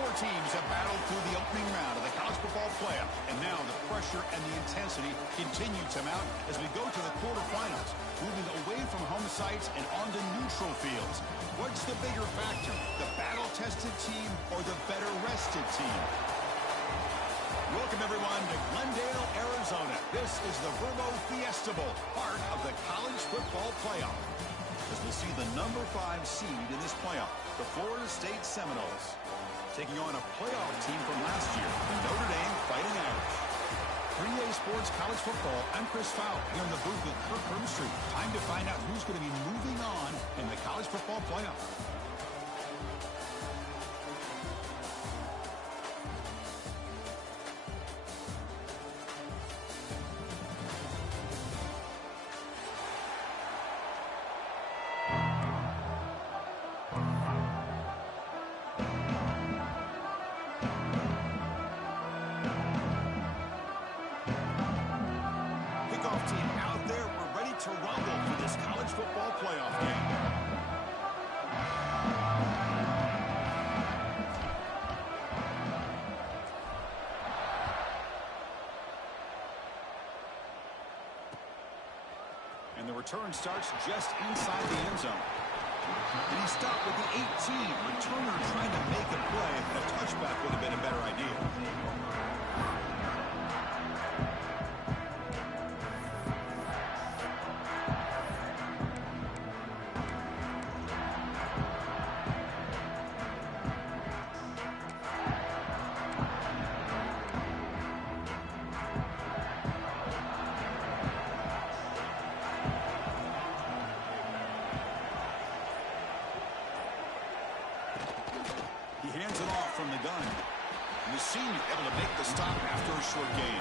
Four teams have battled through the opening round of the college football playoff, and now the pressure and the intensity continue to mount as we go to the quarterfinals, moving away from home sites and onto neutral fields. What's the bigger factor, the battle-tested team or the better-rested team? Welcome, everyone, to Glendale, Arizona. This is the Verbo Fiesta Bowl, part of the college football playoff, as we'll see the number 5 seed in this playoff, the Florida State Seminoles, taking on a playoff team from last year, the Notre Dame Fighting Irish. 3A Sports College Football, I'm Chris Fowler, here in the booth with Kirk Herbstreit. Time to find out who's going to be moving on in the college football playoff. And the return starts just inside the end zone. And he stopped with the 18. Returner trying to make a play, but a touchback would have been a better idea. Hands it off from the gun. And the senior able to make the stop after a short gain.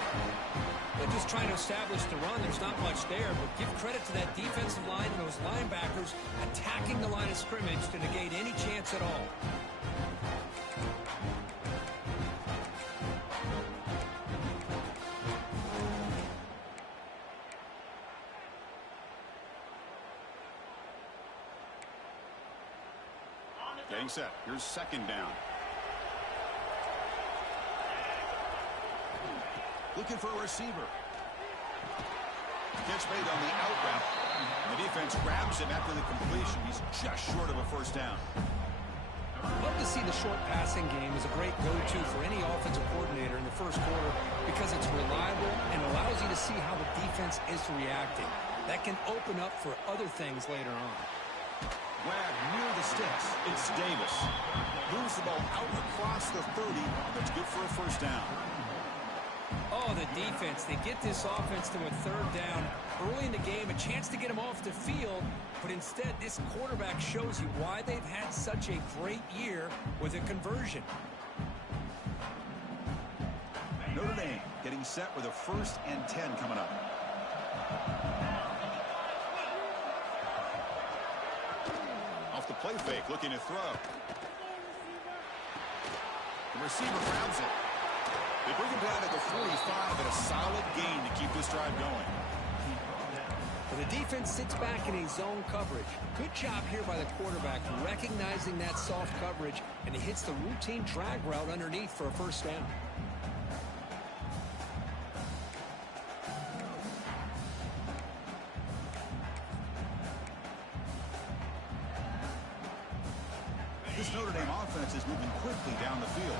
They're just trying to establish the run. There's not much there, but give credit to that defensive line and those linebackers attacking the line of scrimmage to negate any chance at all. Getting set. Here's second down. Looking for a receiver. Catch made on the out route. The defense grabs him after the completion. He's just short of a first down. Love to see the short passing game as a great go-to for any offensive coordinator in the first quarter because it's reliable and allows you to see how the defense is reacting. That can open up for other things later on. Grab near the sticks. It's Davis. Moves the ball out across the 30. That's good for a first down. Oh, the defense. They get this offense to a third down early in the game, a chance to get them off the field, but instead this quarterback shows you why they've had such a great year with a conversion. Notre Dame getting set with a 1st and 10 coming up. Off the play fake, looking to throw. The receiver grabs it. They bring him down at the 45 and a solid gain to keep this drive going. Well, the defense sits back in a zone coverage. Good job here by the quarterback recognizing that soft coverage, and he hits the routine drag route underneath for a first down. This Notre Dame offense is moving quickly down the field.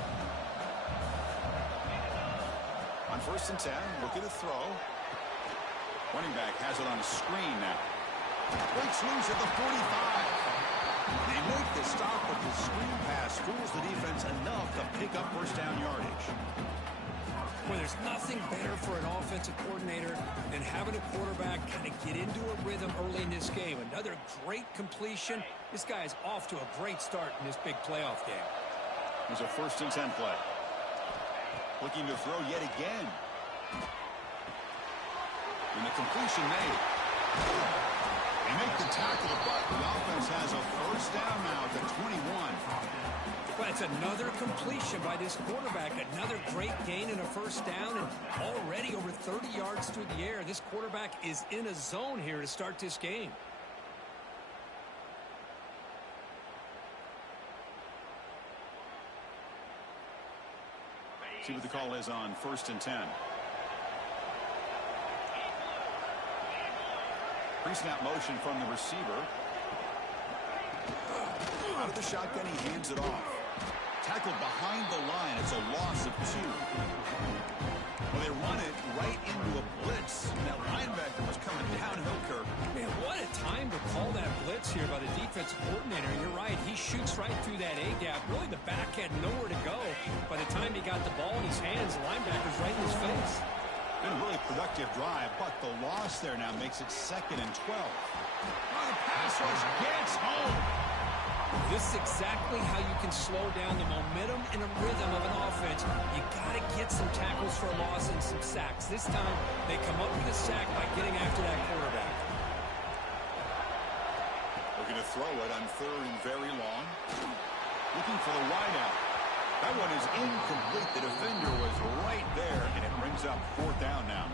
On 1st and 10, looking to throw. Running back has it on a screen now. Breaks loose at the 45. They make the stop, but the screen pass fools the defense enough to pick up first down yardage. Well, there's nothing better for an offensive coordinator than having a quarterback kind of get into a rhythm early in this game. Another great completion. This guy is off to a great start in this big playoff game. There's a 1st and 10 play. Looking to throw yet again. And the completion made. They make the tackle, but the offense has a first down now at the 21. Well, it's another completion by this quarterback. Another great gain and a first down, and already over 30 yards through the air. This quarterback is in a zone here to start this game. See what the call is on 1st and 10. Pre-snap motion from the receiver. Out of the shotgun, he hands it off. Tackled behind the line. It's a loss of 2. Well, they run it right into a blitz. And that linebacker was coming downhill, Kirk. Man, what a time to call that blitz here by the defensive coordinator. You're right. He shoots right through that A-gap. Really, the back had nowhere to go. By the time he got the ball in his hands, the linebacker's right in his face. Been a really productive drive, but the loss there now makes it 2nd and 12. Oh, the pass rush gets home. This is exactly how you can slow down the momentum and a rhythm of an offense. You got to get some tackles for a loss and some sacks. This time, they come up with a sack by getting after that quarterback. Looking to throw it on 3rd and very long. Looking for the wideout. That one is incomplete. The defender was right there, and it brings up 4th down now.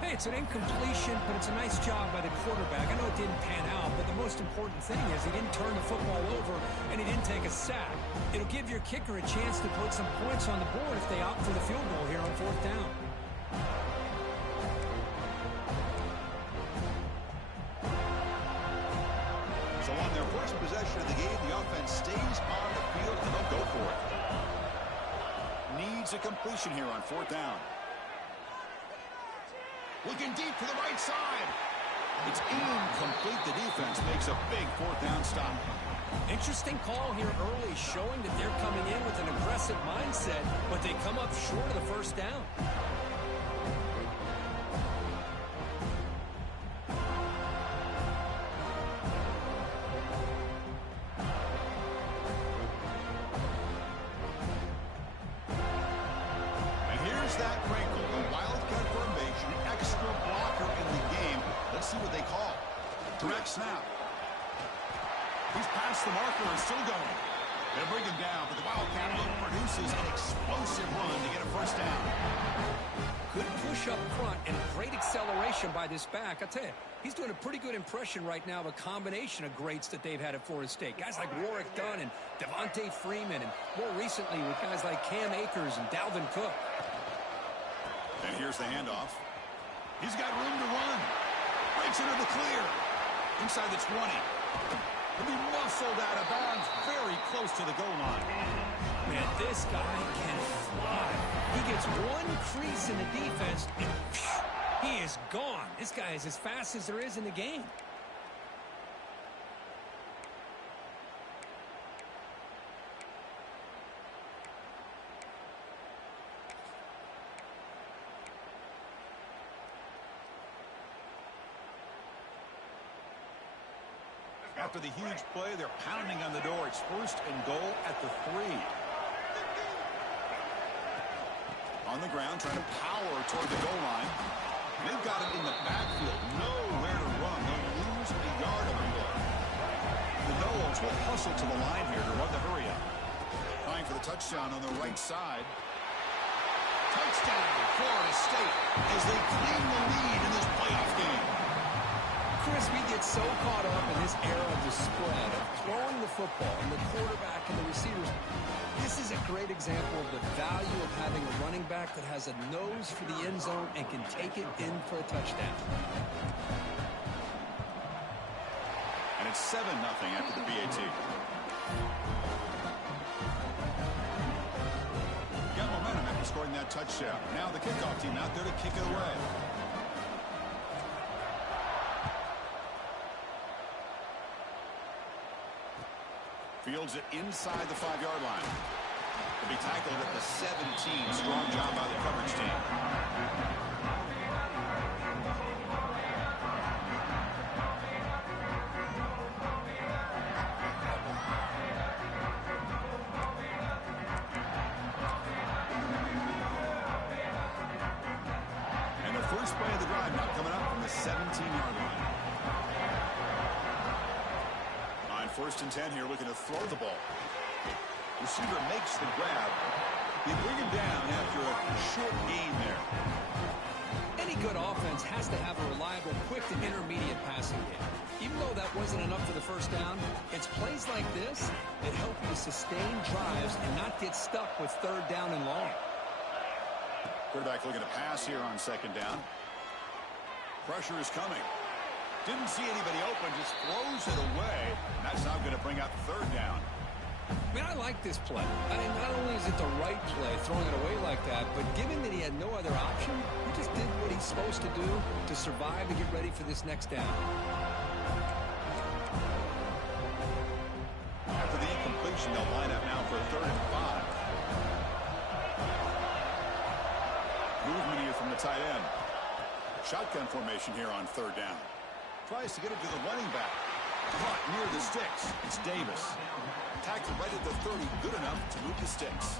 Hey, it's an incompletion, but it's a nice job by the quarterback. I know it didn't pan out, but the most important thing is he didn't turn the football over, and he didn't take a sack. It'll give your kicker a chance to put some points on the board if they opt for the field goal here on 4th down. So on their first possession of the game, the offense stays on the field, and they'll go for it. Needs a completion here on 4th down. Looking deep to the right side. It's incomplete. The defense makes a big 4th down stop. Interesting call here early, showing that they're coming in with an aggressive mindset, but they come up short of the 1st down. And here's that wrinkle. The Wildcat formation, extra blocker in the game. Let's see what they call. Direct snap. He's past the marker and still going. They'll bring him down, but the Wildcat produces an explosive run to get a 1st down. Good push up front and great acceleration by this back. I tell you, he's doing a pretty good impression right now of a combination of greats that they've had at Florida State. Guys like Warrick Dunn and Devontae Freeman, and more recently with guys like Cam Akers and Dalvin Cook. And here's the handoff. He's got room to run. Breaks into the clear. Inside the 20. He'll be muscled out of bounds very close to the goal line. Man, this guy can fly. He gets one crease in the defense, and he is gone. This guy is as fast as there is in the game. After the huge play, they're pounding on the door. It's 1st and goal at the 3. On the ground, trying to power toward the goal line. They've got him in the backfield. Nowhere to run. They'll lose a yard on the play. The Noles will hustle to the line here to run the hurry up. Trying for the touchdown on the right side. Touchdown, Florida State, as they claim the lead in this playoff game. Chris, we get so caught up in this era of the spread, of throwing the football, and the quarterback and the receivers. This is a great example of the value of having a running back that has a nose for the end zone and can take it in for a touchdown. And it's 7-0 after the PAT. Got momentum after scoring that touchdown. Now the kickoff team out there to kick it away. Fields it inside the 5-yard line. He'll be tackled at the 17. Strong job by the coverage team. And the first play of the drive now coming up from the 17-yard line. 1st and 10 here, looking to throw the ball. Receiver makes the grab. They bring him down after a short gain there. Any good offense has to have a reliable, quick to intermediate passing game. Even though that wasn't enough for the 1st down, it's plays like this that help you sustain drives and not get stuck with 3rd down and long. Quarterback looking to pass here on second down. Pressure is coming. Didn't see anybody open, just throws it away. And that's now going to bring out third down. I mean, I like this play. I mean, not only is it the right play, throwing it away like that, but given that he had no other option, he just did what he's supposed to do to survive and get ready for this next down. After the incompletion, they'll line up now for 3rd and 5. Movement here from the tight end. Shotgun formation here on 3rd down. Tries to get it to the running back. Caught near the sticks. It's Davis. Tackled right at the 30. Good enough to move the sticks.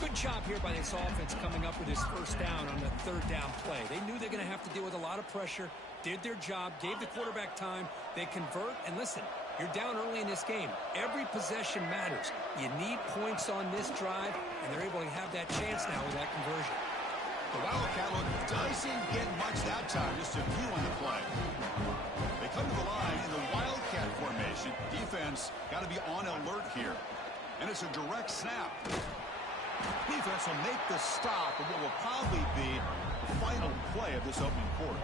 Good job here by this offense coming up with his first down on the 3rd down play. They knew they're going to have to deal with a lot of pressure, did their job, gave the quarterback time. They convert, and listen, you're down early in this game. Every possession matters. You need points on this drive, and they're able to have that chance now with that conversion. The Wildcat look doesn't get much that time, just a few on the play. They come to the line in the Wildcat formation. Defense got to be on alert here. And it's a direct snap. Defense will make the stop of what will probably be the final play of this opening quarter.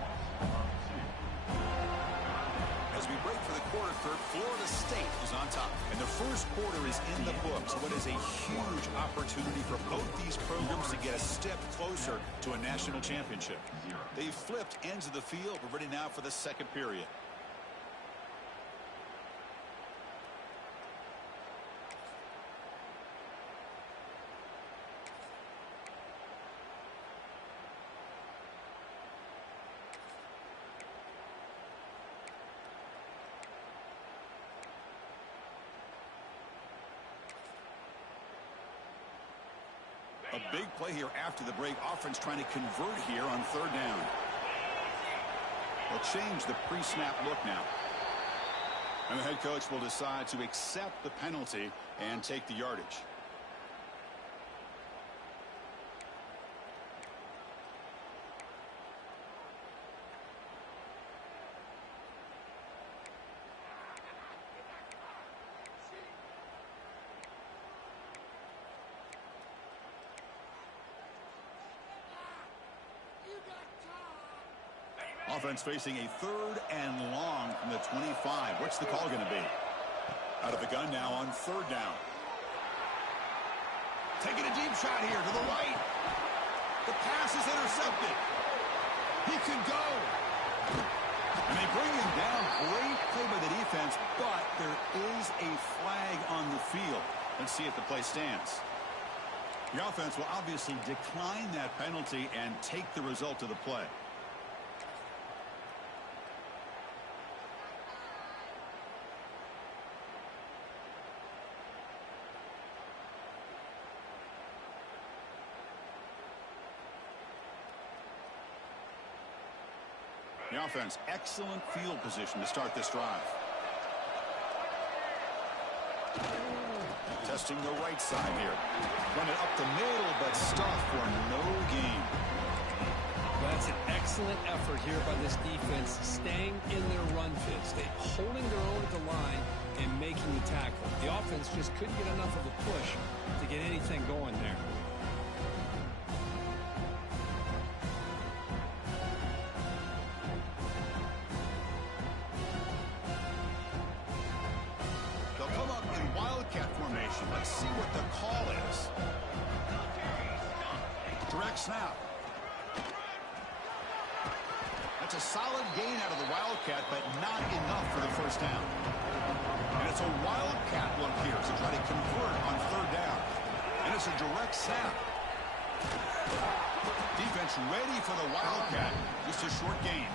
As we break for the quarter, Kurt, Florida State is on top. And the first quarter is in the books. What is a huge opportunity for both these programs to get a step closer to a national championship. They've flipped ends of the field. We're ready now for the second period. A big play here after the break. Offense trying to convert here on 3rd down. They'll change the pre-snap look now. And the head coach will decide to accept the penalty and take the yardage. Offense facing a 3rd and long from the 25. What's the call going to be? Out of the gun now on 3rd down. Taking a deep shot here to the right. The pass is intercepted. He can go. And they bring him down. Great play by the defense, but there is a flag on the field. Let's see if the play stands. The offense will obviously decline that penalty and take the result of the play. The offense, excellent field position to start this drive. Testing the right side here. Run it up the middle, but stuffed for no gain. Well, that's an excellent effort here by this defense, staying in their run fits. They holding their own at the line and making the tackle. The offense just couldn't get enough of a push to get anything going there. Let's see what the call is. Direct snap. That's a solid gain out of the Wildcat, but not enough for the first down. And it's a Wildcat look here to try to convert on 3rd down. And it's a direct snap. Defense ready for the Wildcat. Just a short gain.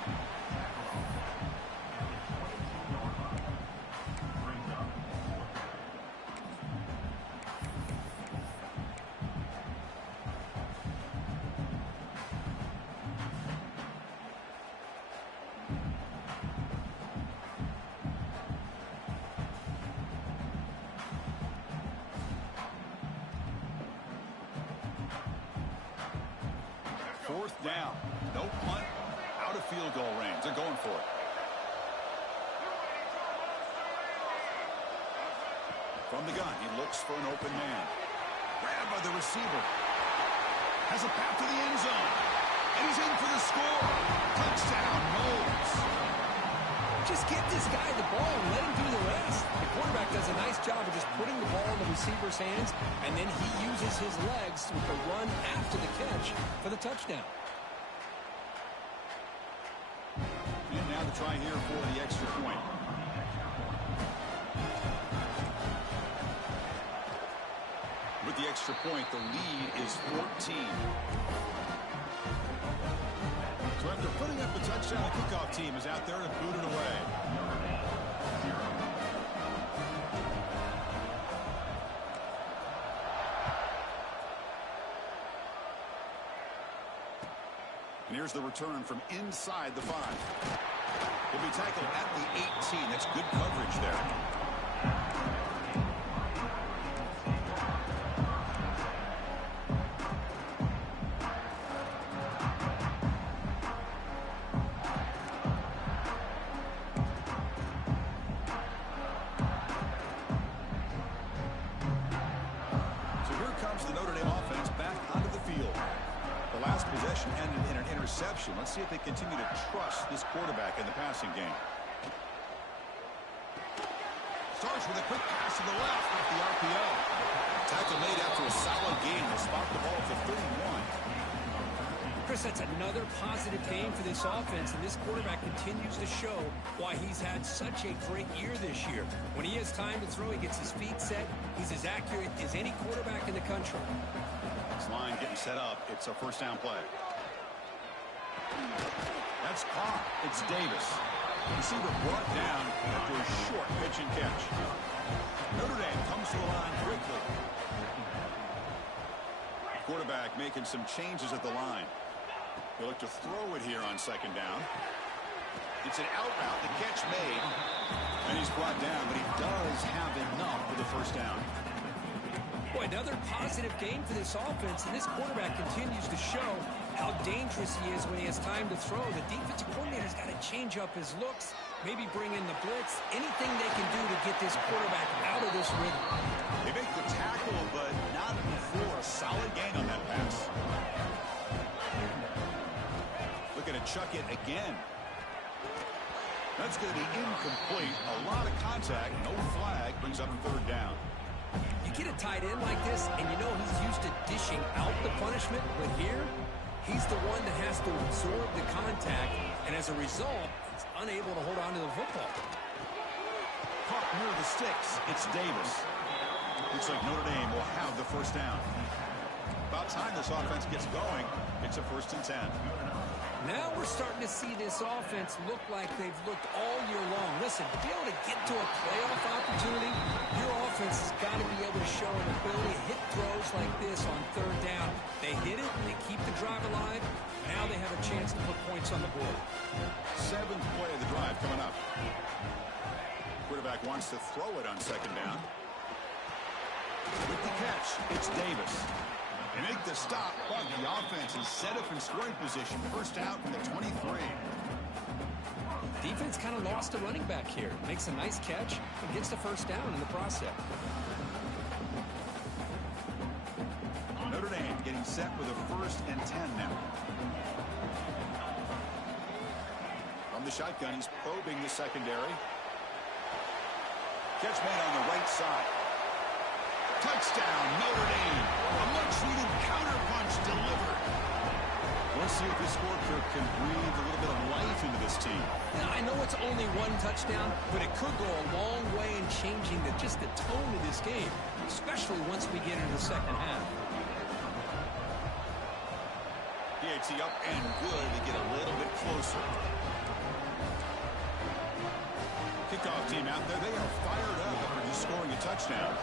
Fourth down. No punt. Out of field goal range. They're going for it. From the gun, he looks for an open man. Grabbed by the receiver. Has a path to the end zone. And he's in for the score. Touchdown, Knowles. Just get this guy the ball and let him do the rest. The quarterback does a nice job of just putting the ball in the receiver's hands, and then he uses his legs with the run after the catch for the touchdown. And now the try here for the extra point. With the extra point, the lead is 14. So after putting up the touchdown, the kickoff team is out there to boot it away. And here's the return from inside the 5. He'll be tackled at the 18. That's good coverage there. Let's see if they continue to trust this quarterback in the passing game. Starts with a quick pass to the left off the RPO. Tackle made after a solid gain. They'll spot the ball for 31. Chris, that's another positive game for this offense, and this quarterback continues to show why he's had such a great year this year. When he has time to throw, he gets his feet set. He's as accurate as any quarterback in the country. This line getting set up. It's a first down play. That's caught. It's Davis. Receiver brought down after a short pitch and catch. Notre Dame comes to the line quickly. Quarterback making some changes at the line. He'll look to throw it here on second down. It's an out route. The catch made. And he's brought down, but he does have enough for the first down. Boy, another positive game for this offense, and this quarterback continues to show how dangerous he is when he has time to throw. The defensive coordinator's got to change up his looks, maybe bring in the blitz, anything they can do to get this quarterback out of this rhythm. They make the tackle, but not before a solid gain on that pass. Looking to chuck it again. That's going to be incomplete. A lot of contact, no flag, brings up third down. You get a tight end like this, and you know he's used to dishing out the punishment, but here, he's the one that has to absorb the contact, and as a result, he's unable to hold on to the football. Caught near the sticks. It's Davis. Looks like Notre Dame will have the first down. About time this offense gets going. It's a 1st and 10. Now we're starting to see this offense look like they've looked all year long. Listen, to be able to get to a playoff opportunity, your offense has got to be able to show an ability to hit throws like this on third down. They hit it, they keep the drive alive. Now they have a chance to put points on the board. 7th play of the drive coming up. Quarterback wants to throw it on second down. With the catch, it's Davis. They make the stop, but the offense is set up in scoring position. First out from the 23. Defense kind of lost a running back here. Makes a nice catch and gets the first down in the process. Notre Dame getting set with a 1st and 10 now. From the shotgun, he's probing the secondary. Catch made on the right side. Touchdown, Notre Dame. A much-needed counterpunch delivered. Let's see if this scorecard can breathe a little bit of life into this team. Now, I know it's only one touchdown, but it could go a long way in changing just the tone of this game, especially once we get into the second half. PAT up and good to get a little bit closer. Kickoff team out there, they are fired up after just scoring a touchdown.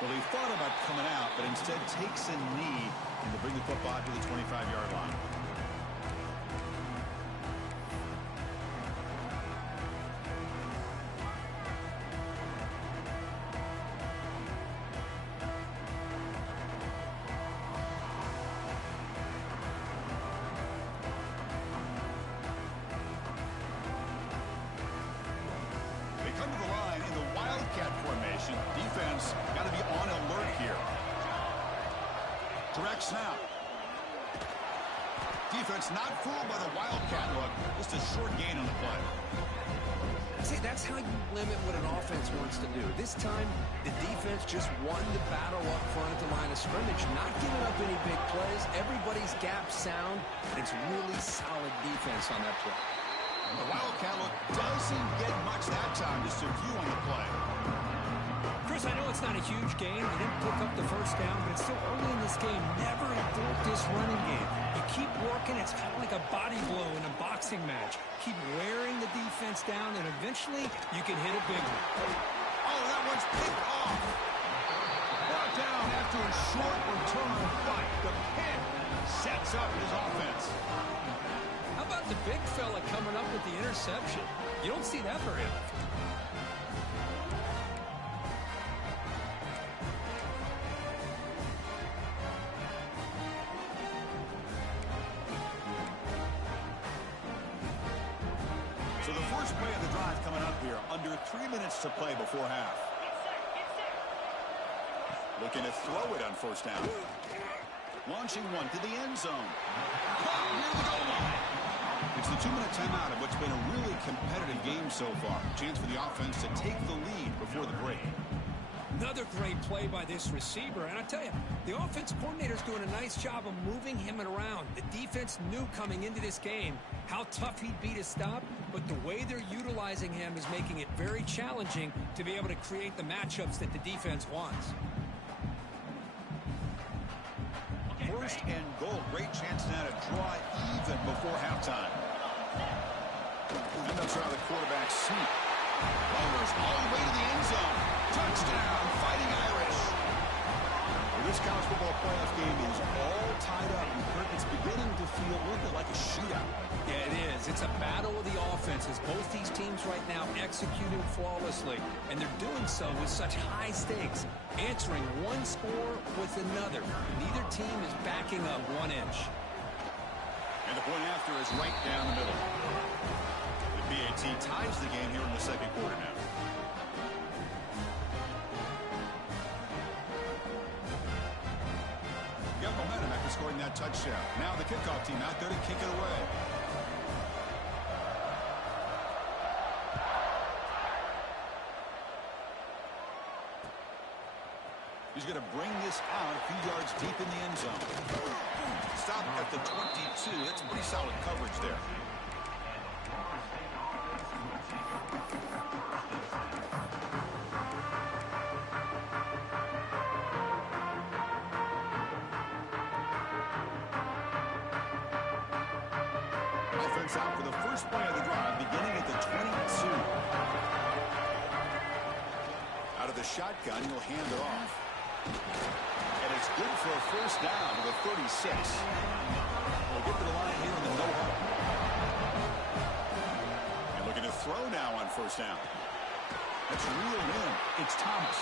Well, he thought about coming out, but instead takes a knee and to bring the football to the 25-yard line. Come to the line in the Wild Direct snap. Defense not fooled by the Wildcat look. Just a short gain on the play. See, that's how you limit what an offense wants to do. This time, the defense just won the battle up front at the line of scrimmage, not giving up any big plays. Everybody's gap sound. It's really solid defense on that play. The Wildcat look doesn't get much that time. Just a few on the play. Chris, I know it's not a huge game. You didn't pick up the first down, but it's still early in this game. Never abort this running game. You keep working. It's kind of like a body blow in a boxing match. Keep wearing the defense down, and eventually you can hit a big one. Oh, that one's picked off. Brought down after a short return, but the pick sets up his offense. How about the big fella coming up with the interception? You don't see that very often. So the first play of the drive coming up here, under 3 minutes to play before half. Looking to throw it on first down. Launching one to the end zone. Caught near the goal line. It's the 2-minute timeout of what's been a really competitive game so far. Chance for the offense to take the lead before the break. Another great play by this receiver. And I tell you, the offense coordinator's doing a nice job of moving him around. The defense knew coming into this game how tough he'd be to stop, but the way they're utilizing him is making it very challenging to be able to create the matchups that the defense wants. First and goal. Great chance now to draw even before halftime. And that's how the quarterback sneak. Bowers all the way to the end zone. Touchdown, Fighting Irish. Well, this college football playoff game is all tied up. And Kirk, it's beginning to feel a little bit like a shootout. Yeah, it is. It's a battle of the offenses. Both these teams right now executing flawlessly, and they're doing so with such high stakes, answering one score with another. Neither team is backing up 1 inch. And the point after is right down the middle. The BAT ties the game here in the second quarter now. Got momentum after scoring that touchdown. Now the kickoff team out there to kick it away. He's going to bring this out a few yards deep in the end zone. Stop at the 22. That's pretty solid coverage there. Offense out for the first play of the drive, beginning at the 22. Out of the shotgun, he'll hand it off. And it's good for a first down to the 36. We'll get to the line here in the no-huddle. And looking to throw now on first down. That's reeled in. It's Thomas.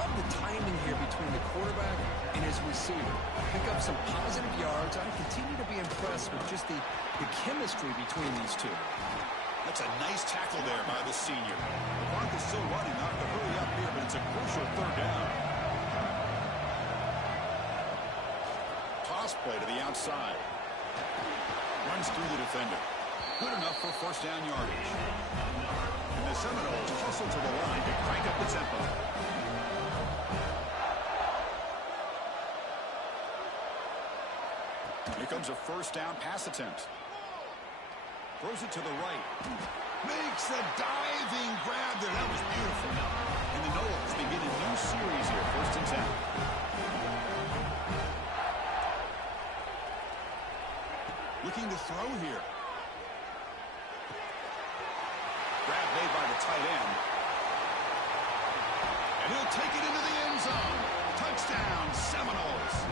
Love the timing here between the quarterback and his receiver. Pick up some positive yards. I continue to be impressed with just the chemistry between these two. That's a nice tackle there by the senior. The clock is still running. Not to hurry up here, but it's a crucial third down. Toss play to the outside. Runs through the defender. Good enough for first down yardage. And the Seminoles hustle to the line to crank up the tempo. Here comes a first down pass attempt. Throws it to the right. Makes a diving grab there. That was beautiful. And the Noles begin a new series here. First and 10. Looking to throw here. Grab made by the tight end. And he'll take it into the end zone. Touchdown, Seminoles.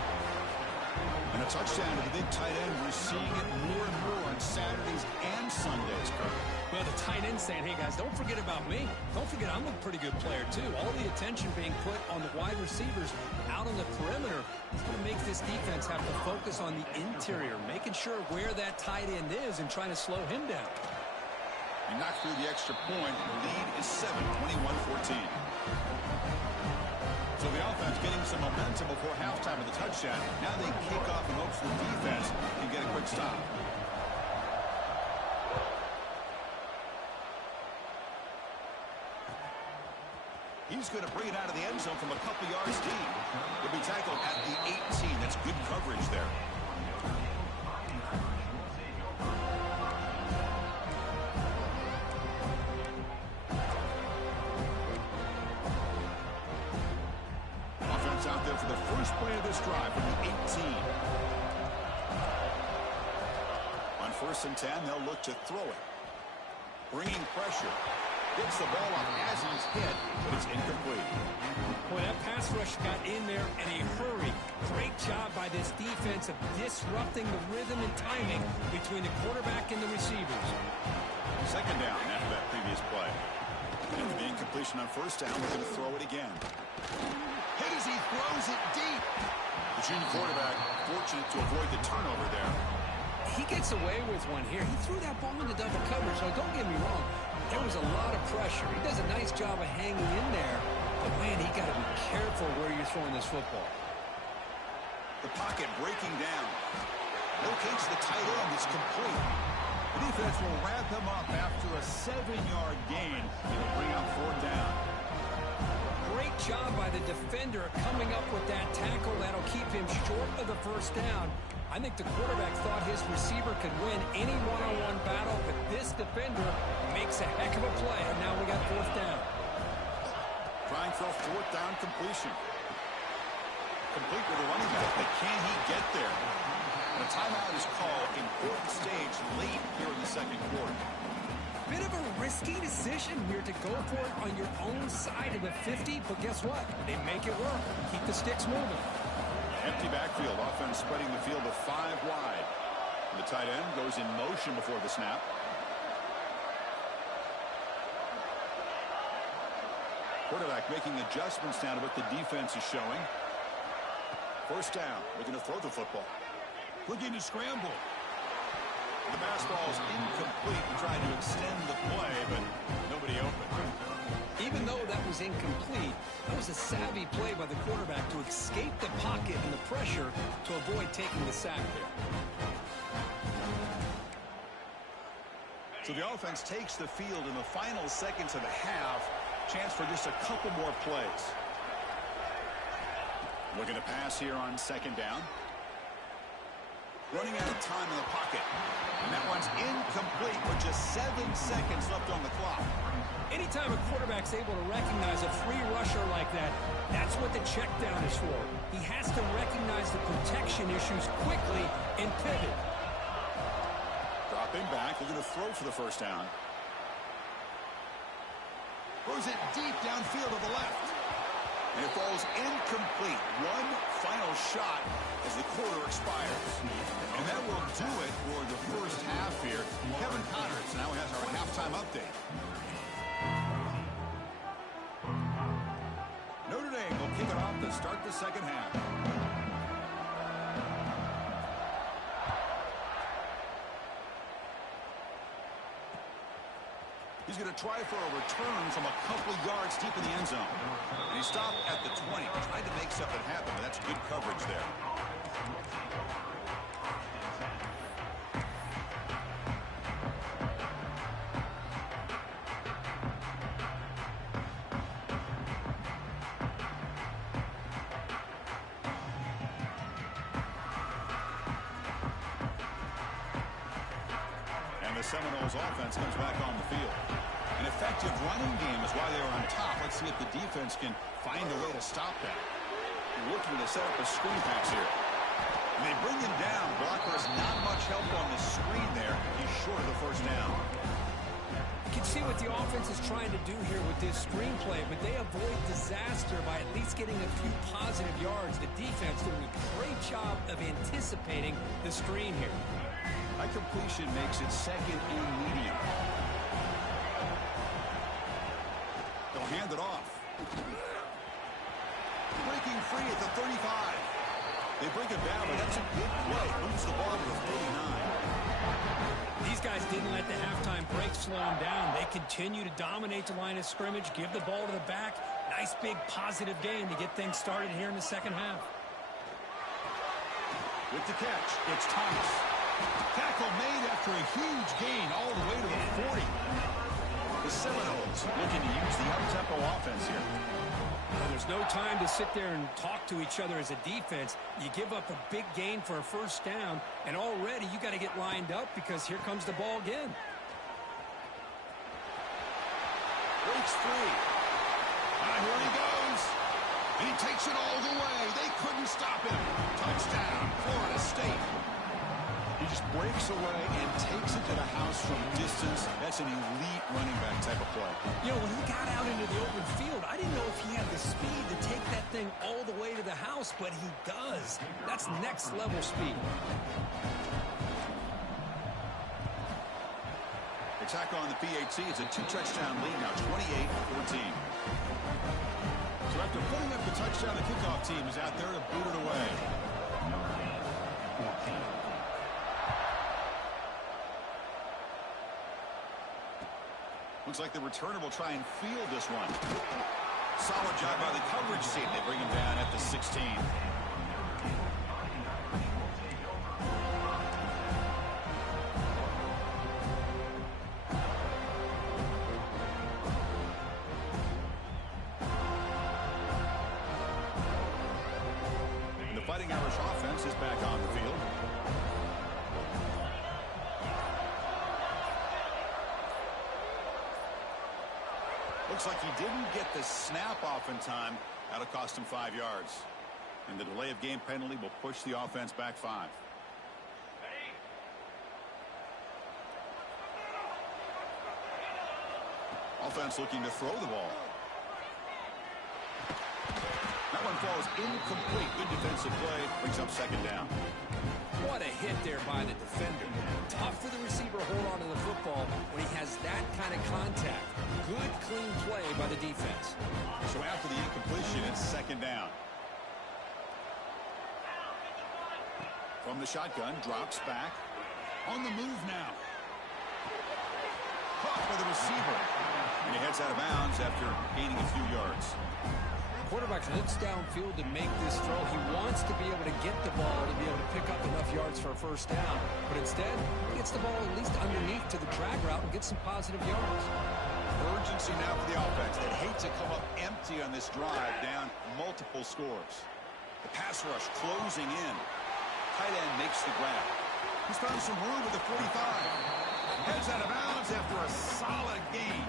And a touchdown to the big tight end. We're seeing it more and more on Saturdays and Sundays, Kirk. Well, the tight end saying, hey, guys, don't forget about me. Don't forget I'm a pretty good player, too. All the attention being put on the wide receivers out on the perimeter is going to make this defense have to focus on the interior, making sure where that tight end is and trying to slow him down. He knocked through the extra point. The lead is 7, 21-14. So the offense getting some momentum before halftime with the touchdown. Now they kick off in hopes the defense can get a quick stop. He's going to bring it out of the end zone from a couple yards deep. He'll be tackled at the 18. That's good coverage there. Offense out there for the first play of this drive from the 18. On 1st and 10, they'll look to throw it. Bringing pressure. Gets the ball off as he's hit, but it's incomplete. Boy, that pass rush got in there in a hurry. Great job by this defense of disrupting the rhythm and timing between the quarterback and the receivers. 2nd down after that previous play. After the incompletion on 1st down, we're going to throw it again. Hit as he throws it deep. The junior quarterback fortunate to avoid the turnover there. He gets away with one here. He threw that ball into double coverage, so don't get me wrong. There was a lot of pressure. He does a nice job of hanging in there. But, man, he got to be careful where you're throwing this football. The pocket breaking down. Locates the tight end. It's complete. The defense will wrap him up after a 7-yard gain. It'll bring out 4th down. Great job by the defender coming up with that tackle. That'll keep him short of the 1st down. I think the quarterback thought his receiver could win any one-on-one battle, but this defender makes a heck of a play, and now we got 4th down. Trying for a 4th down completion. Complete with a running back, but can he get there? And a timeout is called. Important stage late here in the 2nd quarter. Bit of a risky decision here to go for it on your own side of the 50, but guess what? They make it work. Keep the sticks moving. Empty backfield, offense spreading the field to 5 wide. And the tight end goes in motion before the snap. Quarterback making adjustments now to what the defense is showing. 1st down, looking to throw the football. Looking to scramble. The pass ball's incomplete and trying to extend the play, but nobody open. Even though that was incomplete, that was a savvy play by the quarterback to escape the pocket and the pressure to avoid taking the sack there. So the offense takes the field in the final seconds of the half. Chance for just a couple more plays. Looking to pass here on 2nd down. Running out of time in the pocket. And that one's incomplete with just 7 seconds left on the clock. Anytime a quarterback's able to recognize a free rusher like that, that's what the check down is for. He has to recognize the protection issues quickly and pivot. Dropping back, looking to throw for the 1st down. Throws it deep downfield to the left. And it falls incomplete. One final shot as the quarter expires. And that will do it for the 1st half here. Kevin Connors now has our halftime update. Notre Dame will kick it off to start the 2nd half. He's going to try for a return from a couple yards deep in the end zone. And he stopped at the 20. Tried to make something happen, but that's good coverage there. And the Seminoles offense comes back on the field. An effective running game is why they are on top. Let's see if the defense can find a way to stop that. Looking to set up a screen pass here. And they bring him down. Blocker's not much help on the screen there. He's short of the 1st down. You can see what the offense is trying to do here with this screenplay, but they avoid disaster by at least getting a few positive yards. The defense doing a great job of anticipating the screen here. High completion makes it 2nd and medium. They'll hand it off. Breaking free at the 35. They break it down, but that's a good play. Moves the ball to the 49. These guys didn't let the halftime break slow them down. They continue to dominate the line of scrimmage, give the ball to the back. Nice big positive gain to get things started here in the second half. With the catch, it's Thomas. Tackle made after a huge gain all the way to the 40. The Seminoles looking to use the up-tempo offense here. Well, there's no time to sit there and talk to each other as a defense. You give up a big gain for a first down, and already you got to get lined up because here comes the ball again. Breaks free. Here he goes. And he takes it all the way. They couldn't stop him. Touchdown, Florida State. He just breaks away and takes it to the house from distance. That's an elite running back type of play. You know, when he got out into the open field, I didn't know if he had the speed to take that thing all the way to the house, but he does. That's next level speed. The tackle on the PAT is a 2-touchdown lead now, 28-14. So after putting up the touchdown, the kickoff team is out there to boot it away. Looks like the returner will try and field this one. Solid job by the coverage team. They bring him down at the 16. The Fighting Irish offense is back on the field. Looks like he didn't get the snap off in time. That'll cost him 5 yards. And the delay of game penalty will push the offense back 5. Offense looking to throw the ball. That one falls incomplete. Good defensive play. Brings up second down. What a hit there by the defender. Tough for the receiver to hold on to the football when he has that kind of contact. Good, clean play by the defense. So after the incompletion, it's second down. From the shotgun, drops back. On the move now. Caught by the receiver. And he heads out of bounds after gaining a few yards. Quarterback looks downfield to make this throw. He wants to be able to get the ball to be able to pick up enough yards for a first down. But instead, he gets the ball at least underneath to the drag route and gets some positive yards. Urgency now for the offense. They'd hate to come up empty on this drive, down multiple scores. The pass rush closing in. Tight end makes the grab. He's found some room at the 45. Heads out of bounds after a solid gain.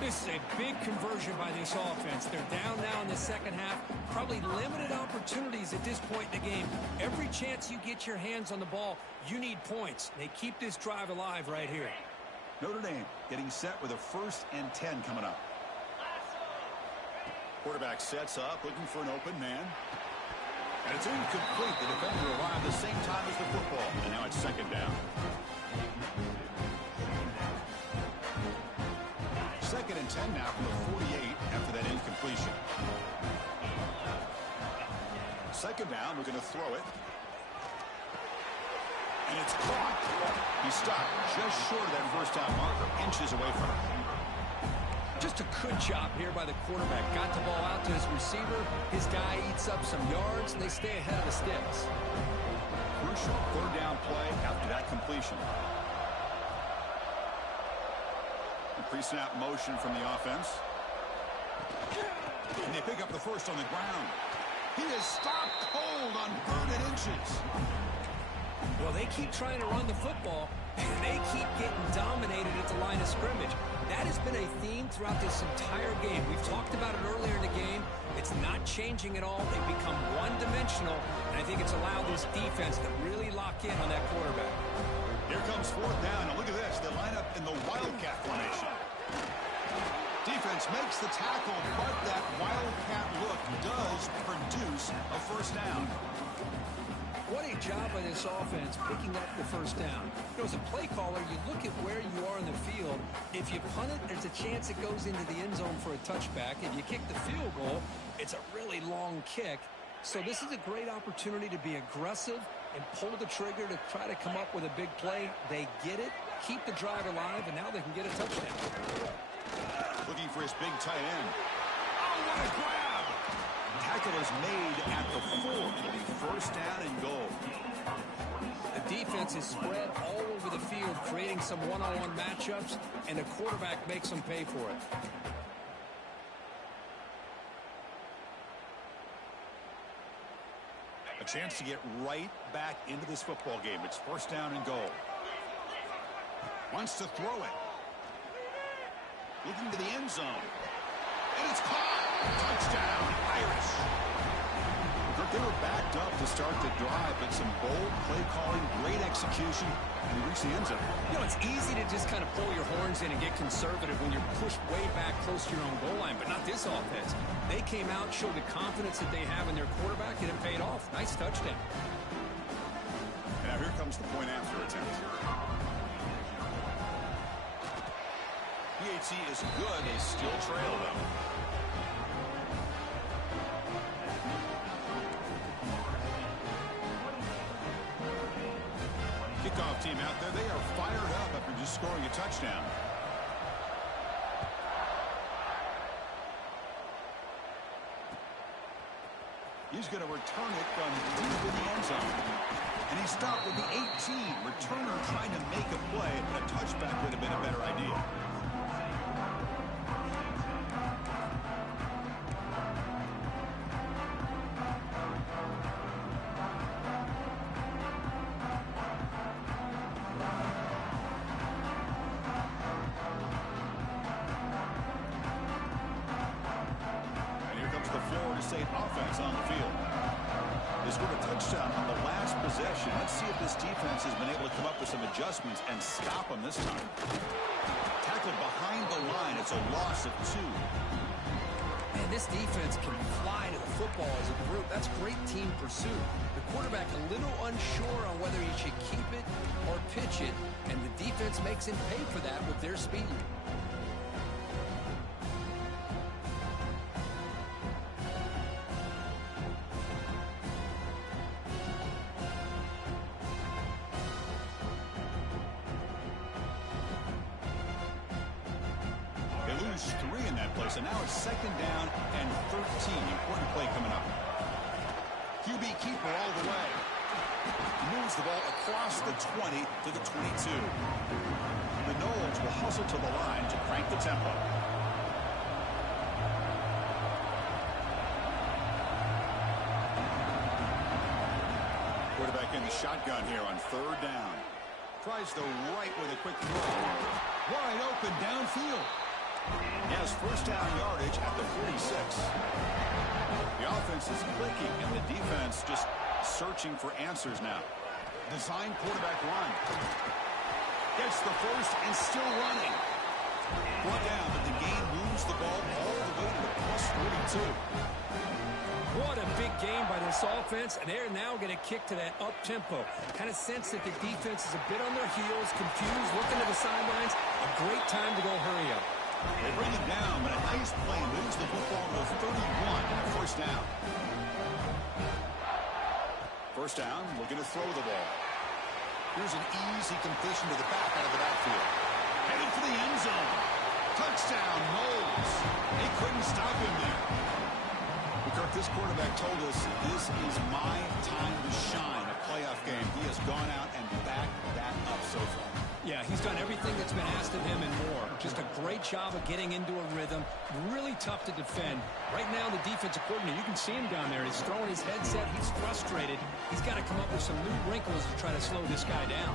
This is a big conversion by this offense. They're down now in the second half. Probably limited opportunities at this point in the game. Every chance you get your hands on the ball, you need points. They keep this drive alive right here. Notre Dame getting set with a 1st and 10 coming up. Quarterback sets up, looking for an open man. And it's incomplete. The defender arrived the same time as the football. And now it's second down. Second and 10 now from the 48 after that incompletion. Second down, we're going to throw it. And it's caught. He stopped just short of that first down marker, inches away from it. Just a good job here by the quarterback. Got the ball out to his receiver. His guy eats up some yards, and they stay ahead of the sticks. Crucial third down play after that completion. Pre-snap motion from the offense. And they pick up the first on the ground. He is stopped cold on 3rd and inches. Well, they keep trying to run the football, and they keep getting dominated at the line of scrimmage. That has been a theme throughout this entire game. We've talked about it earlier in the game. It's not changing at all. They've become one-dimensional, and I think it's allowed this defense to really lock in on that quarterback. Here comes 4th down, and look at this. They line up in the Wildcat formation. Defense makes the tackle, but that Wildcat look does produce a first down. What a job by this offense picking up the first down. You know, as a play caller, you look at where you are in the field. If you punt it, there's a chance it goes into the end zone for a touchback. If you kick the field goal, it's a really long kick. So this is a great opportunity to be aggressive and pull the trigger to try to come up with a big play. They get it, keep the drive alive, and now they can get a touchdown. Looking for his big tight end. what a grab! Tackle is made at the 4. It'll be first down and goal. The defense is spread all over the field, creating some one-on-one matchups, and the quarterback makes them pay for it. A chance to get right back into this football game. It's first down and goal. Wants to throw it. Looking to the end zone. And it's caught. Touchdown, Irish. They were backed up to start the drive, but some bold play calling, great execution, and he reached the end zone. You know, it's easy to just kind of pull your horns in and get conservative when you're pushed way back close to your own goal line, but not this offense. They came out, showed the confidence that they have in their quarterback, and it paid off. Nice touchdown. And now here comes the point after attempt. PAT is good. They still trail, though. Kickoff team out there. They are fired up after just scoring a touchdown. He's going to return it from deep in the end zone. And he stopped with the 18. Returner trying to make a play, but a touchback would have been a better idea. Offense on the field. They scored a touchdown on the last possession. Let's see if this defense has been able to come up with some adjustments and stop them this time. Tackled behind the line. It's a loss of 2. Man, this defense can fly to the football as a group. That's great team pursuit. The quarterback a little unsure on whether he should keep it or pitch it, and the defense makes him pay for that with their speed. So now it's second down and 13. Important play coming up. QB keeper all the way. Moves the ball across the 20 to the 22. The Noles will hustle to the line to crank the tempo. Quarterback in the shotgun here on third down. Tries the right with a quick throw. Wide open downfield. He has first down yardage at the 46. The offense is clicking, and the defense just searching for answers now. Design quarterback run. Gets the first and still running. Brought down, but the game moves the ball all the way to the plus 42. What a big game by this offense, and they're now going to kick to that up-tempo. Kind of sense that the defense is a bit on their heels, confused, looking to the sidelines. A great time to go hurry up. They bring it down, but a nice play moves the football to 31 and a first down. First down, looking to throw the ball. Here's an easy completion to the back out of the backfield. Headed for the end zone. Touchdown, Noles. They couldn't stop him there. Kirk, this quarterback told us this is my time to shine. A playoff game. He has gone out and backed that up so far. Yeah, he's done everything that's been asked of him and more. Just a great job of getting into a rhythm. Really tough to defend. Right now, the defensive coordinator, you can see him down there. He's throwing his headset. He's frustrated. He's got to come up with some new wrinkles to try to slow this guy down.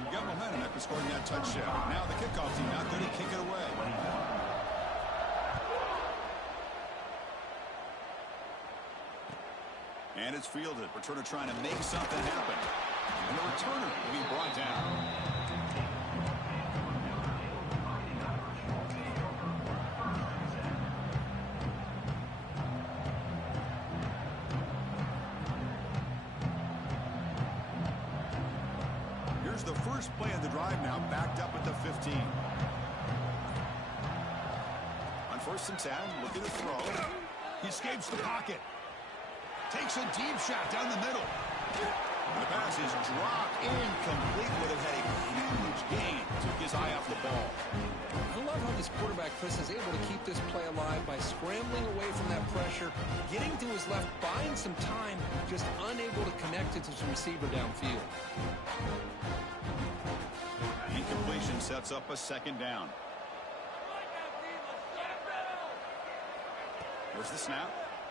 You've got momentum after scoring that touchdown. Now the kickoff team not going to kick it away. And it's fielded. Returner trying to make something happen. And the returner will be brought down. Here's the first play of the drive now, backed up at the 15. On 1st and 10, looking to throw. He escapes the pocket. Takes a deep shot down the middle. The pass is dropped Incomplete. Would have had a huge gain. Took his eye off the ball. I love how this quarterback, Chris, is able to keep this play alive by scrambling away from that pressure, getting to his left, buying some time, just unable to connect it to his receiver downfield. Incompletion sets up a second down. Here's the snap.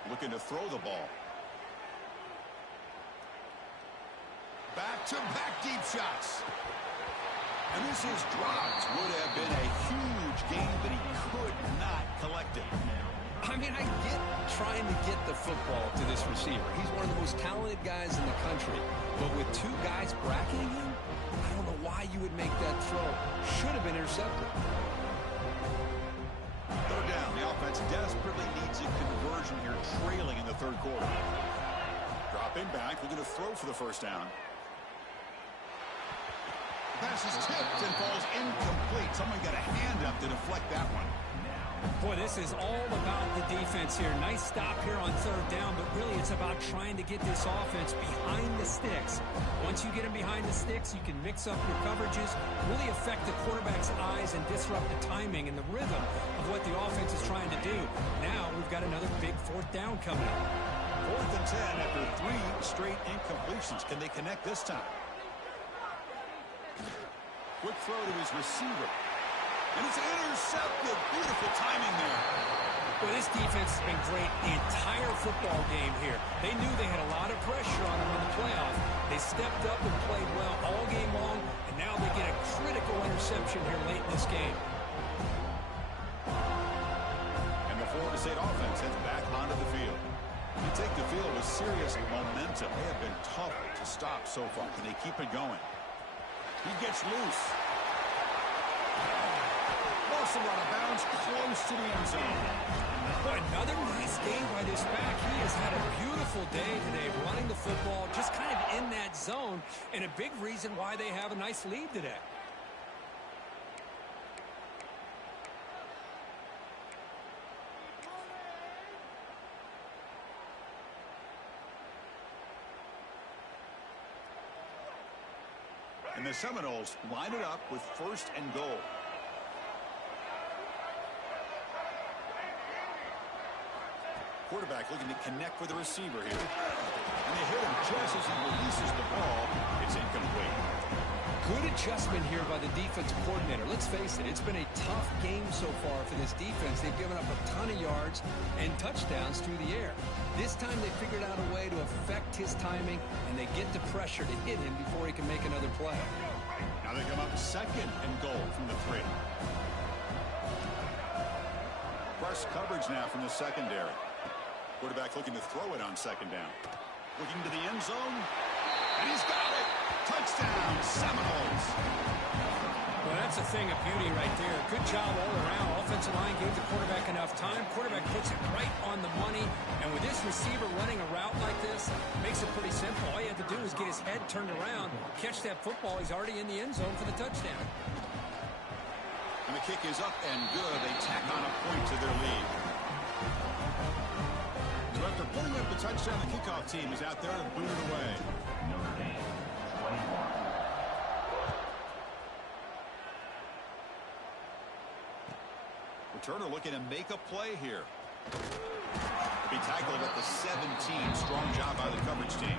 Looking to throw the ball. Back-to-back deep shots. And this is dropped. Would have been a huge gain, but he could not collect it. I mean, I get trying to get the football to this receiver. He's one of the most talented guys in the country. But with two guys bracketing him, I don't know why you would make that throw. Should have been intercepted. Third down. The offense desperately needs a conversion here, trailing in the third quarter. Dropping back, looking to throw for the first down. Pass is tipped and falls incomplete. Someone got a hand up to deflect that one. Boy, this is all about the defense here. Nice stop here on third down, but really it's about trying to get this offense behind the sticks. Once you get them behind the sticks, you can mix up your coverages, really affect the quarterback's eyes and disrupt the timing and the rhythm of what the offense is trying to do. Now we've got another big fourth down coming up. 4th and 10 after 3 straight incompletions. Can they connect this time? Quick throw to his receiver. And it's intercepted. Beautiful timing there. Well, this defense has been great the entire football game here. They knew they had a lot of pressure on them in the playoff. They stepped up and played well all game long, and now they get a critical interception here late in this game. And the Florida State offense heads back onto the field. They take the field with serious momentum. They have been tough to stop so far. Can they keep it going? He gets loose. Also out of bounds, close to the end zone. Boy, another nice game by this back. He has had a beautiful day today running the football, just kind of in that zone, and a big reason why they have a nice lead today. And the Seminoles line it up with 1st and goal. Quarterback looking to connect with the receiver here. And they hit him just as he releases the ball. It's incomplete. Good adjustment here by the defensive coordinator. Let's face it, it's been a tough game so far for this defense. They've given up a ton of yards and touchdowns through the air. This time they figured out a way to affect his timing, and they get the pressure to hit him before he can make another play. Now they come up 2nd and goal from the 3. Press coverage now from the secondary. Quarterback looking to throw it on 2nd down. Looking to the end zone. And he's got it. Touchdown, Seminoles. Well, that's a thing of beauty right there. Good job all around. Offensive line gave the quarterback enough time. Quarterback puts it right on the money. And with this receiver running a route like this, makes it pretty simple. All you have to do is get his head turned around, catch that football. He's already in the end zone for the touchdown. And the kick is up and good. They tack on a point to their lead. So after putting up the touchdown, the kickoff team is out there to boot it away. Returner looking to make a play here. Be tackled at the 17. Strong job by the coverage team.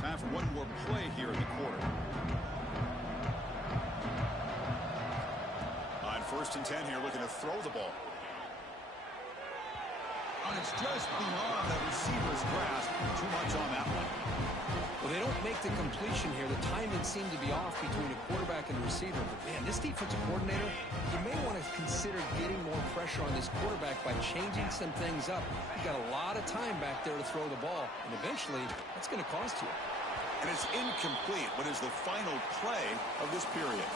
Time for one more play here in the quarter. On 1st and 10 here, looking to throw the ball. And it's just beyond that receiver's grasp. Too much on that one. Well, they don't make the completion here. The timing seemed to be off between a quarterback and the receiver. But, man, this defensive coordinator, you may want to consider getting more pressure on this quarterback by changing some things up. You've got a lot of time back there to throw the ball, and eventually that's going to cost you. And it's incomplete. What is the final play of this period?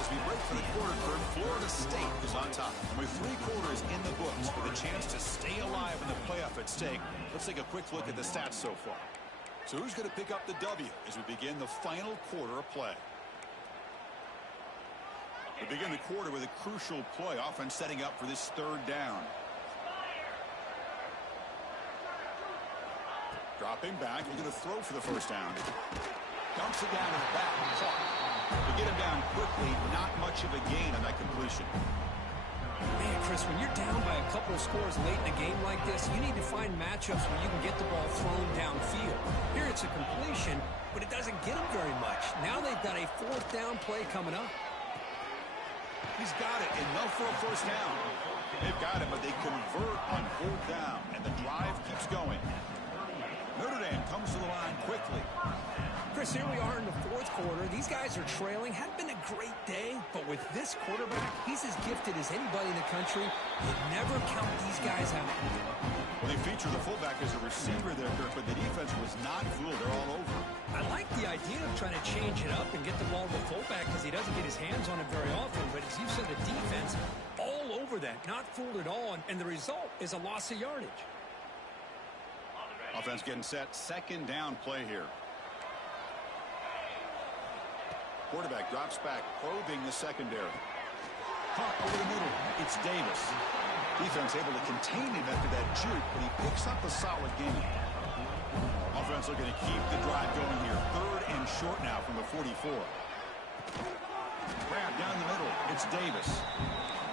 As we break for the quarter third, Florida State is on top. And with 3 quarters in the books with a chance to stay alive in the playoff at stake, let's take a quick look at the stats so far. So who's going to pick up the W as we begin the final quarter of play? We begin the quarter with a crucial play. Offense setting up for this 3rd down. Dropping back, looking to throw for the first down. Dumps it down to the back. Caught. To get him down quickly, not much of a gain on that completion. Man, Chris, when you're down by a couple of scores late in a game like this, you need to find matchups where you can get the ball thrown downfield. Here it's a completion, but it doesn't get them very much. Now they've got a fourth down play coming up. He's got it, enough for a first down. They've got it, but they convert on fourth down, and the drive keeps going. Notre Dame comes to the line quickly. Chris, here we are in the fourth quarter. These guys are trailing. Hadn't been a great day, but with this quarterback, he's as gifted as anybody in the country. You never count these guys out. Well, they feature the fullback as a receiver there, Kirk, but the defense was not fooled. They're all over. I like the idea of trying to change it up and get the ball to the fullback because he doesn't get his hands on it very often. But as you said, the defense all over that, not fooled at all, and the result is a loss of yardage. Offense getting set. Second down play here. Quarterback drops back, probing the secondary. Caught over the middle. It's Davis. Defense able to contain him after that juke, but he picks up a solid gain. Offense looking to keep the drive going here. Third and short now from the 44. Grab down the middle. It's Davis.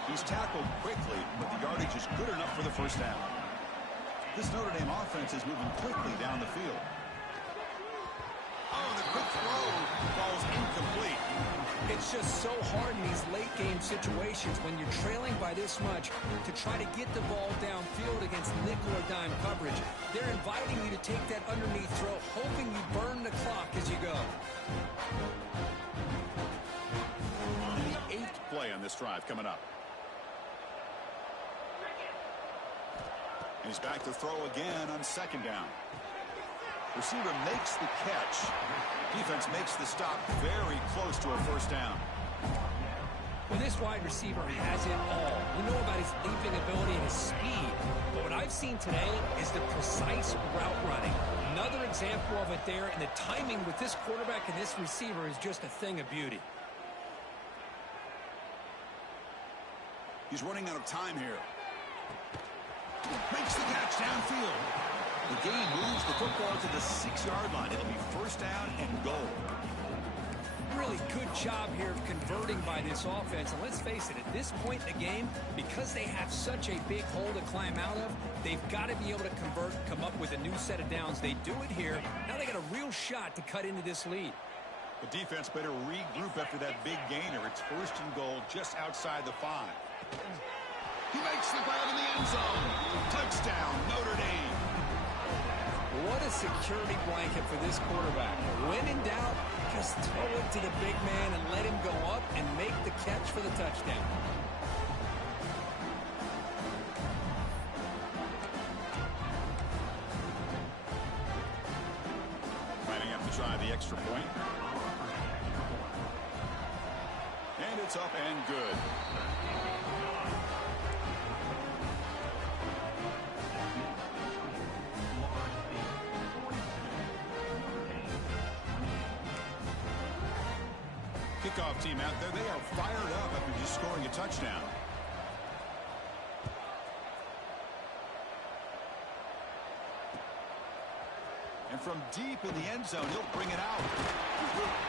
He's tackled quickly, but the yardage is good enough for the first down. This Notre Dame offense is moving quickly down the field. Oh, the quick throw falls incomplete. It's just so hard in these late game situations when you're trailing by this much to try to get the ball downfield against nickel or dime coverage. They're inviting you to take that underneath throw, hoping you burn the clock as you go. And the 8th play on this drive coming up. He's back to throw again on second down. Receiver makes the catch. Defense makes the stop very close to a first down. Well, this wide receiver has it all. We know about his leaping ability and his speed. But what I've seen today is the precise route running. Another example of it there, and the timing with this quarterback and this receiver is just a thing of beauty. He's running out of time here. Makes the catch downfield. The game moves the football to the 6-yard line. It'll be first down and goal. Really good job here of converting by this offense. And let's face it, at this point in the game, because they have such a big hole to climb out of, they've got to be able to convert, come up with a new set of downs. They do it here. Now they got a real shot to cut into this lead. The defense better regroup after that big gainer. It's first and goal just outside the 5. He makes the grab in the end zone. Touchdown, Notre Dame. What a security blanket for this quarterback. When in doubt, just throw it to the big man and let him go up and make the catch for the touchdown. Lining up to try the extra point. And it's up and good. Kickoff team out there. They are fired up after just scoring a touchdown. And from deep in the end zone, he'll bring it out.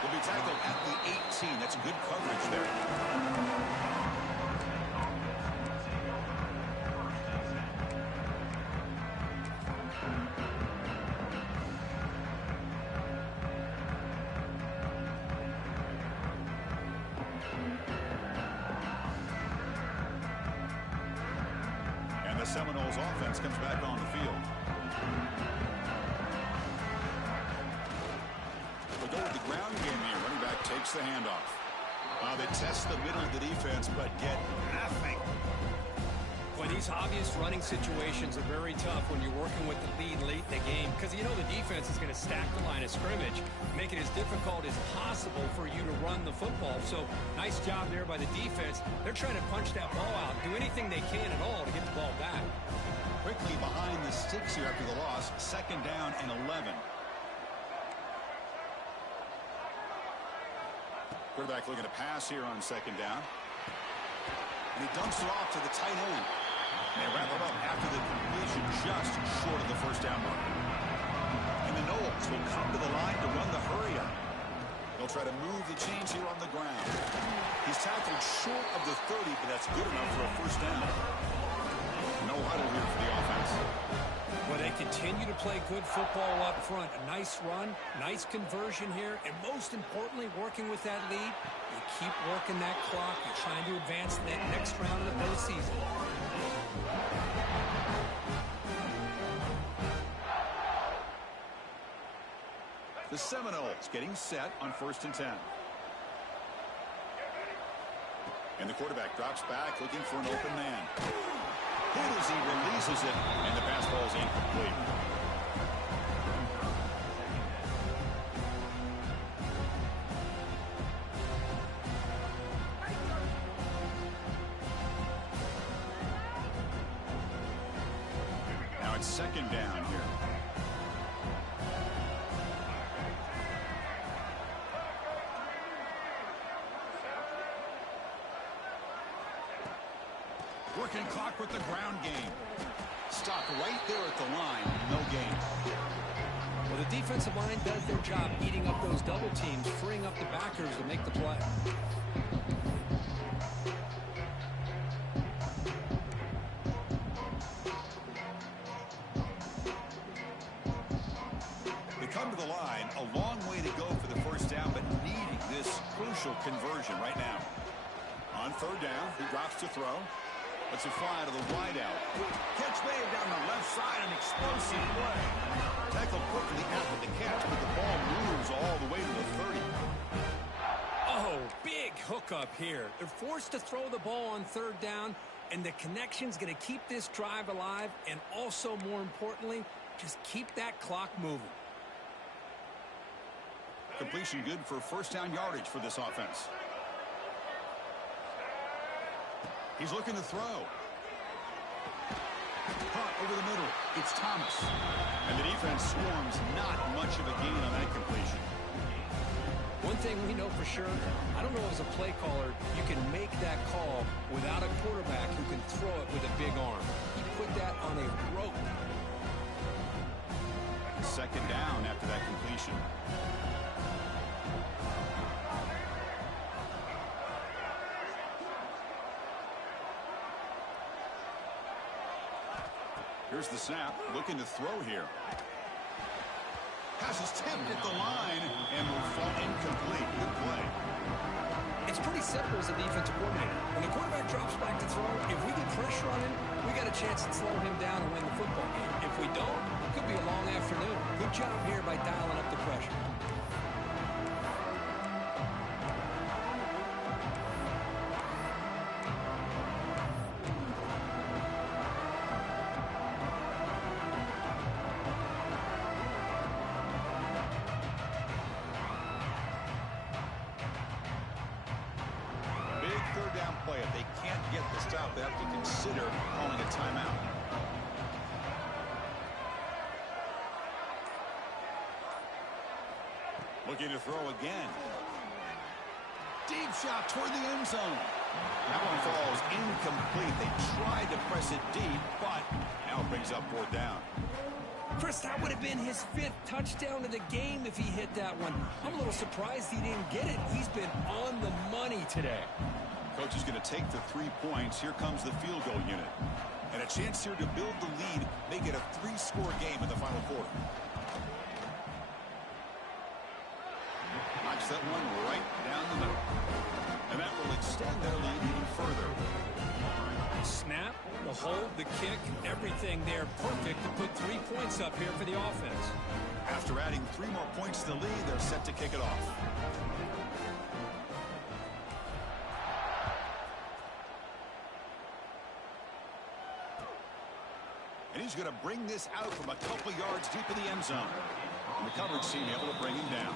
Will be tackled at the 18. That's good coverage there. The Seminoles offense comes back on the field. We'll go with the ground game here. Running back takes the handoff. They test the middle of the defense, but get nothing. Well, these obvious running situations are very tough when you're working with the lead late in the game because you know the defense is going to stack the line of scrimmage, make it as difficult as possible for you to run the football. So nice job there by the defense. They're trying to punch that ball out, do anything they can at all to get the ball back. Quickly behind the sticks here after the loss. Second down and 11. Quarterback looking to pass here on second down. And he dumps it off to the tight end. And they wrap it up after the completion just short of the first down mark. And the Knowles will come to the line to run the hurry up. They'll try to move the chains here on the ground. He's tackled short of the 30, but that's good enough for a first down. No huddle here for the offense. Well, they continue to play good football up front. A nice run, nice conversion here, and most importantly, working with that lead, you keep working that clock. You're trying to advance to that next round of the postseason. The Seminoles getting set on 1st and 10. And the quarterback drops back looking for an open man. Hit as he releases it, and the pass ball is incomplete. Now it's 2nd down here. Working clock with the ground game. Stop right there at the line. No gain. Well, the defensive line does their job eating up those double teams, freeing up the backers to make the play. They come to the line. A long way to go for the first down, but needing this crucial conversion right now. On 3rd down, he drops to throw. Let's a fly to the wideout. Catch made down the left side, an explosive play. Tackle quickly after the catch, but the ball moves all the way to the 30. Oh, big hookup here. They're forced to throw the ball on 3rd down, and the connection's going to keep this drive alive, and also, more importantly, just keep that clock moving. Completion good for first down yardage for this offense. He's looking to throw. Caught over the middle. It's Thomas. And the defense swarms. Not much of a gain on that completion. One thing we know for sure, I don't know as a play caller, you can make that call without a quarterback who can throw it with a big arm. He put that on a rope. 2nd down after that completion. Here's the snap, looking to throw here. Pass is tipped at the line and will fall incomplete. Good play. It's pretty simple as a defensive coordinator. When the quarterback drops back to throw, if we get pressure on him, we got a chance to slow him down and win the football game. If we don't, it could be a long afternoon. Good job here by dialing up the pressure. Play. If they can't get the stop, they have to consider calling a timeout. Looking to throw again. Deep shot toward the end zone. That one falls incomplete. They tried to press it deep, but now it brings up 4th down. Chris, that would have been his 5th touchdown of the game if he hit that one. I'm a little surprised he didn't get it. He's been on the money today. Coach is going to take the 3 points. Here comes the field goal unit. And a chance here to build the lead, make it a 3-score game in the final quarter. Knocks that one right down the middle. And that will extend their lead even further. Snap, the hold, the kick, everything there perfect to put 3 points up here for the offense. After adding 3 more points to the lead, they're set to kick it off. And he's going to bring this out from a couple yards deep in the end zone. And the coverage team able to bring him down.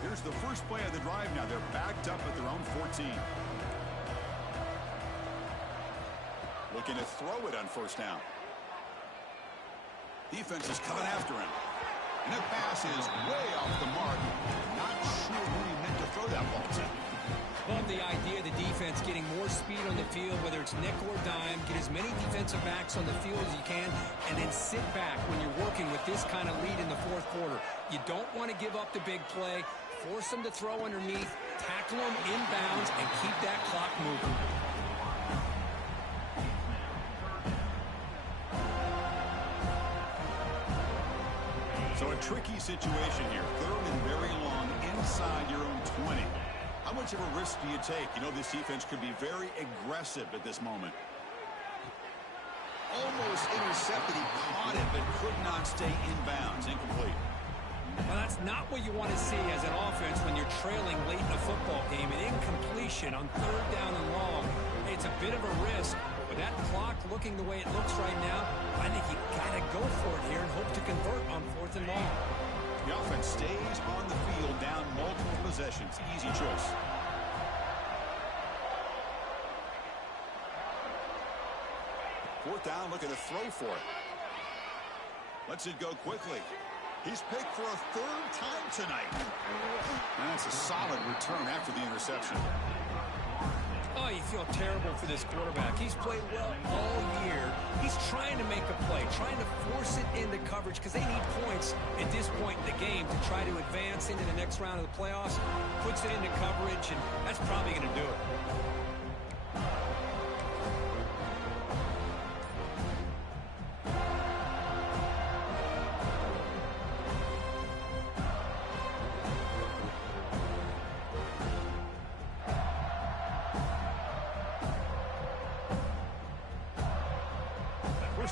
Here's the first play of the drive now. They're backed up at their own 14. Looking to throw it on 1st down. Defense is coming after him. And that pass is way off the mark. Not sure who he meant to throw that ball to. Well, the idea of the defense getting more speed on the field, whether it's nickel or dime, get as many defensive backs on the field as you can, and then sit back when you're working with this kind of lead in the fourth quarter. You don't want to give up the big play. Force them to throw underneath, tackle them inbounds, and keep that clock moving. So a tricky situation here. Third and very long inside your own 20. How much of a risk do you take? You know, this defense could be very aggressive at this moment. Almost intercepted. He caught it, but could not stay inbounds. Incomplete. Well, that's not what you want to see as an offense when you're trailing late in a football game. An incompletion on third down and long. Hey, it's a bit of a risk. With that clock looking the way it looks right now, I think you got to go for it here and hope to convert on fourth and long. The offense stays on the field down multiple possessions. Easy choice. Fourth down, looking to throw for it. Lets it go quickly. He's picked for a third time tonight. And that's a solid return after the interception. Oh, you feel terrible for this quarterback. He's played well all year. He's trying to make a play, trying to force it into coverage because they need points at this point in the game to try to advance into the next round of the playoffs. Puts it into coverage, and that's probably going to do it.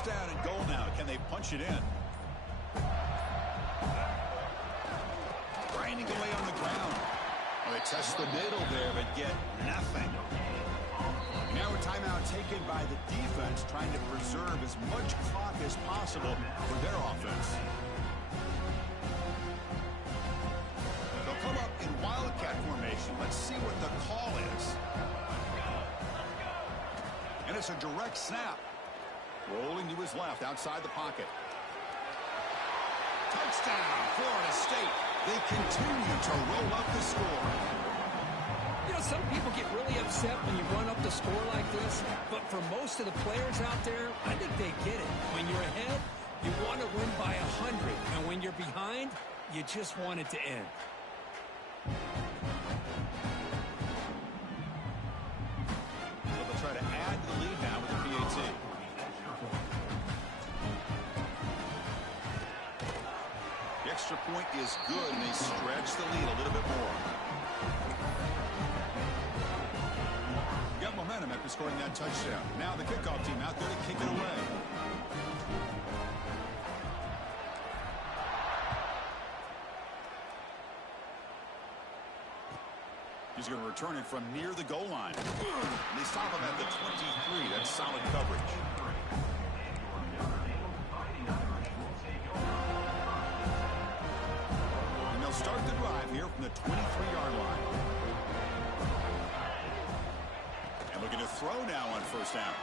Down and goal now. Can they punch it in? Grinding away on the ground. Well, they test the middle there, but get nothing. Now a timeout taken by the defense, trying to preserve as much clock as possible for their offense. They'll come up in wildcat formation. Let's see what the call is. And it's a direct snap. Rolling to his left, outside the pocket. Touchdown, Florida State. They continue to roll up the score. You know, some people get really upset when you run up the score like this, but for most of the players out there, I think they get it. When you're ahead, you want to win by 100, and when you're behind, you just want it to end. So they'll try to add to the lead now with the PAT. The extra point is good, and they stretch the lead a little bit more. Got momentum after scoring that touchdown. Now the kickoff team out there to kick it away. He's going to return it from near the goal line. And they stop him at the 23. That's solid coverage. Start the drive here from the 23-yard line. And looking to throw now on first down.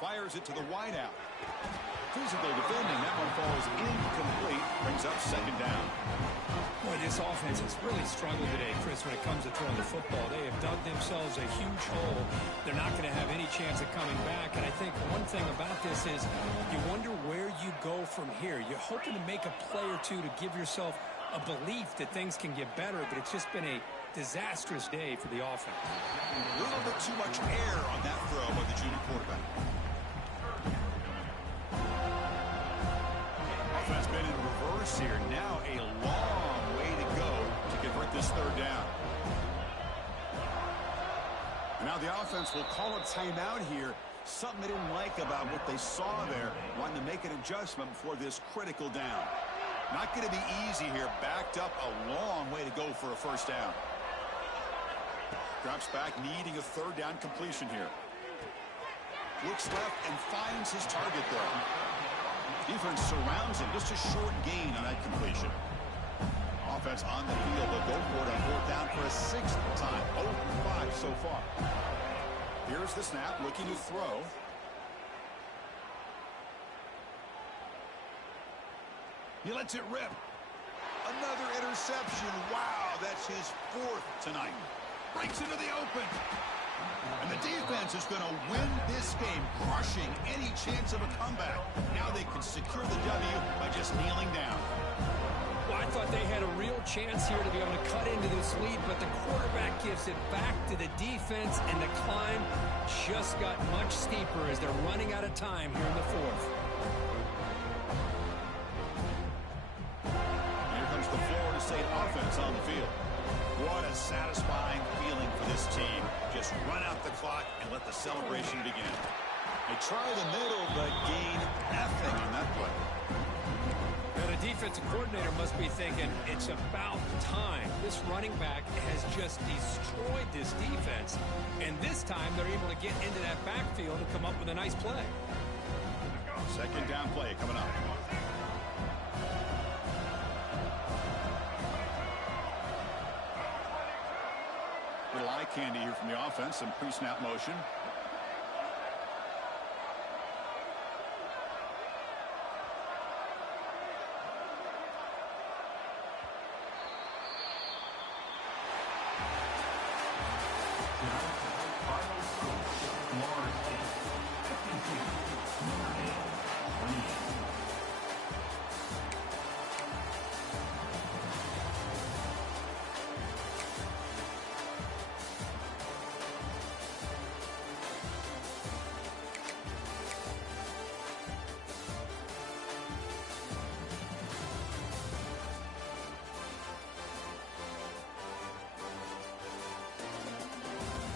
Fires it to the wideout. Physical defending. That one falls incomplete. Brings up second down. Boy, this offense has really struggled today, Chris, when it comes to throwing the football. They have dug themselves a huge hole. They're not going to have any chance of coming back. And I think one thing about this is you wonder where you go from here. You're hoping to make a play or two to give yourself a belief that things can get better, but it's just been a disastrous day for the offense. A little bit too much air on that throw by the junior quarterback. Offense been in reverse here. Now a long way to go to convert this third down. And now the offense will call a timeout here. Something they didn't like about what they saw there. Wanting to make an adjustment before this critical down. Not going to be easy here. Backed up a long way to go for a first down. Drops back, needing a third down completion here. Looks left and finds his target there. Defense surrounds him. Just a short gain on that completion. Offense on the field. They'll go for it on fourth down for a sixth time. 0-5 so far. Here's the snap, looking to throw. He lets it rip. Another interception. Wow, that's his fourth tonight. breaks into the open. And the defense is going to win this game, crushing any chance of a comeback. Now they can secure the W by just kneeling down. Well, I thought they had a real chance here to be able to cut into this lead, but the quarterback gives it back to the defense, and the climb just got much steeper as they're running out of time here in the fourth. Here comes the Florida State offense on the field. What a satisfying feeling for this team. Just run out the clock and let the celebration begin. They try the middle, but gain nothing on that play. Now, the defensive coordinator must be thinking, it's about time. This running back has just destroyed this defense. And this time, they're able to get into that backfield and come up with a nice play. Second down play coming up. Little eye candy here from the offense. Some pre-snap motion.